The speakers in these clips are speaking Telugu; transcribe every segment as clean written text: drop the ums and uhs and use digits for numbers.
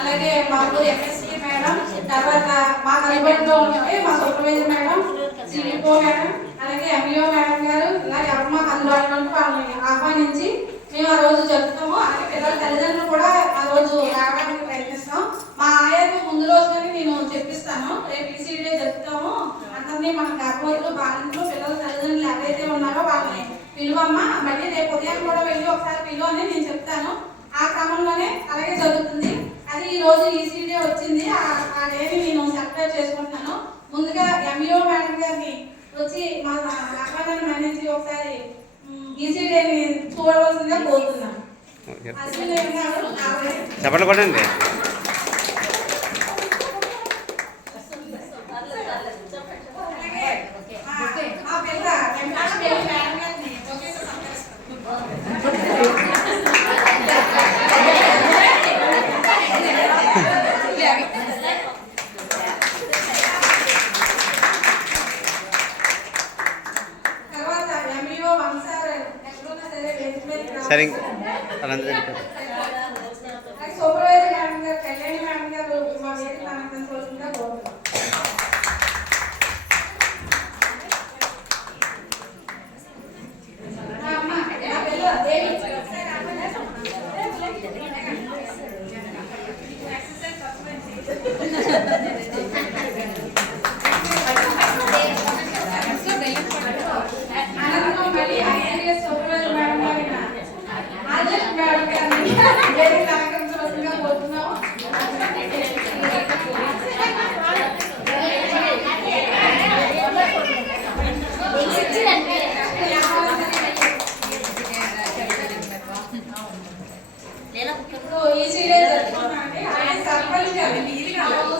అలాగే మాకు ఎంఎస్సీ మేడం, తర్వాత మా కలబడిలో ఉంటే మా సూపర్వైజర్ మేడం, సిఇఓ మేడం, అలాగే ఎంఈఓ మేడం గారు, ఇలాగే ఎవరు మాకు అందుబాటులో ఉంటే వాళ్ళని ఆహ్వానించి మేము ఆ రోజు జరుపుతాము. అలాగే పిల్లల తల్లిదండ్రులు కూడా ఆ రోజు రావడానికి ప్రయత్నిస్తాం. మా ఆయాకు ముందు రోజునే నేను చెప్పిస్తాను, రేపు ఈసీడీ జరుపుతాము, అందరినీ మన గర్భవతులు, బాలింతలు, పిల్లల తల్లిదండ్రులు ఎవరైతే ఉన్నారో వాళ్ళని పిలువమ్మ, మళ్ళీ రేపు ఉదయం కూడా వెళ్ళి ఒకసారి పిలువ అని నేను చెప్తాను. ఆ క్రమంలోనే అలాగే జరుగుతుంది. అది ఈ రోజు ఈసీడీ వచ్చింది. ఆ డేని నేను సెలబ్రేట్ చేసుకుంటున్నాను. ముందుగా ఎంఈఓ మేడం గారిని వచ్చి మా ఆహ్వానాన్ని మన్నించి ఒకసారి ఈసీడీని చూడవలసిందిగా కోరుతున్నాను. చెప్పండి కొట్టండి. సరే సూపర్వైజర్ మేడం గారు, కళ్యాణి మేడం గారు మా వేదిక అనంతవలసిందిగా కోరుతున్నాం.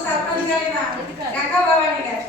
సర్పంచ్ గంగా భవాని గారు